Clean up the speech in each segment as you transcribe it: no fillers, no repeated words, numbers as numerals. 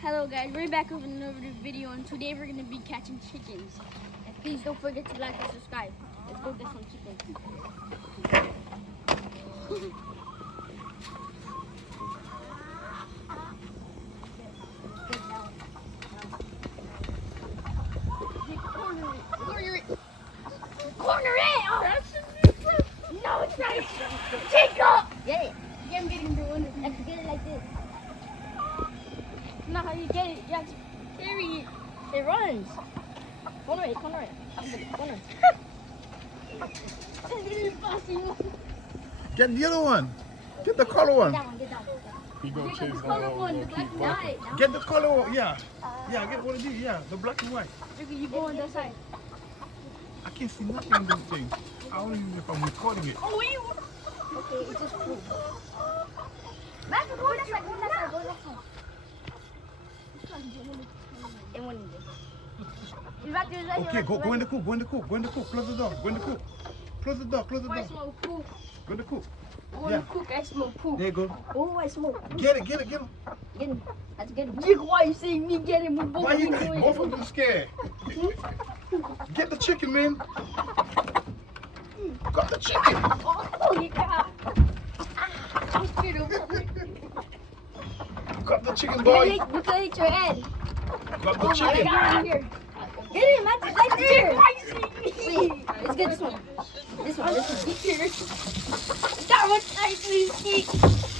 Hello guys, we're back with another video and today we're going to be catching chickens. And please don't forget to like and subscribe. Let's go get some chickens. Corner it! Oh, no, it's not. Take up! Get it. Yeah, I'm getting the one. You have to get it like this. Not how you get it. You have to carry it. It runs. Corner it. Corner it. Corner. It's impossible. Get the other one. Get the color one. Get that one. Get that one. He gonna Get chase the color one. The black and white. Get the color one. Yeah. Yeah, get one of these. Yeah, the black and white. You go on that side. I can't see nothing in this thing. I don't even know if I'm recording it. Oh, you. Okay, it's just cool. Matt, go that side. Go that side. Go that side. And one in there. Okay, go in the coop. Go in the coop. Go in the coop. Close the door. Go in the coop. Close the door. Close the I door. smell poop. Go in the coop. I want Yeah. to cook. I smell poop. There you go. Oh, I smoke. Get it. Get it. Get him. Get him. Let's get him. Jig, why you saying me get him? We're both Why you doing both it. of them scared? Get the chicken, man. Got the chicken. Oh, you got. I'm scared of it. Got the chicken, boy. You can hit your head. Got the Oh my chicken. God, here. Get him, Matt, it's right there. Wait, let's get this one. This one. That one, nicely.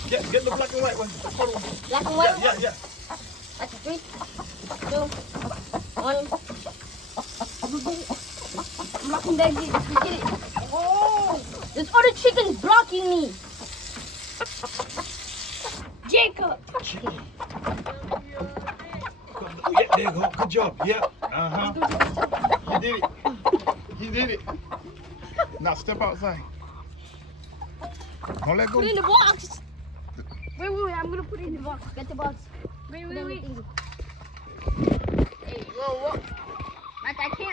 Get the black and white one. The color one. Black and white. Yeah. That's 3, 2, 1. I'm blocking that. Get it. Oh, there's other chickens blocking me. Jacob. Yeah, there you go. Good job. Yeah. You did it. You did it. Now step outside. Don't let go. Put it in the box. Wait, I'm gonna put it in the box. Get the box. Wait. Hey, whoa. Like I can't.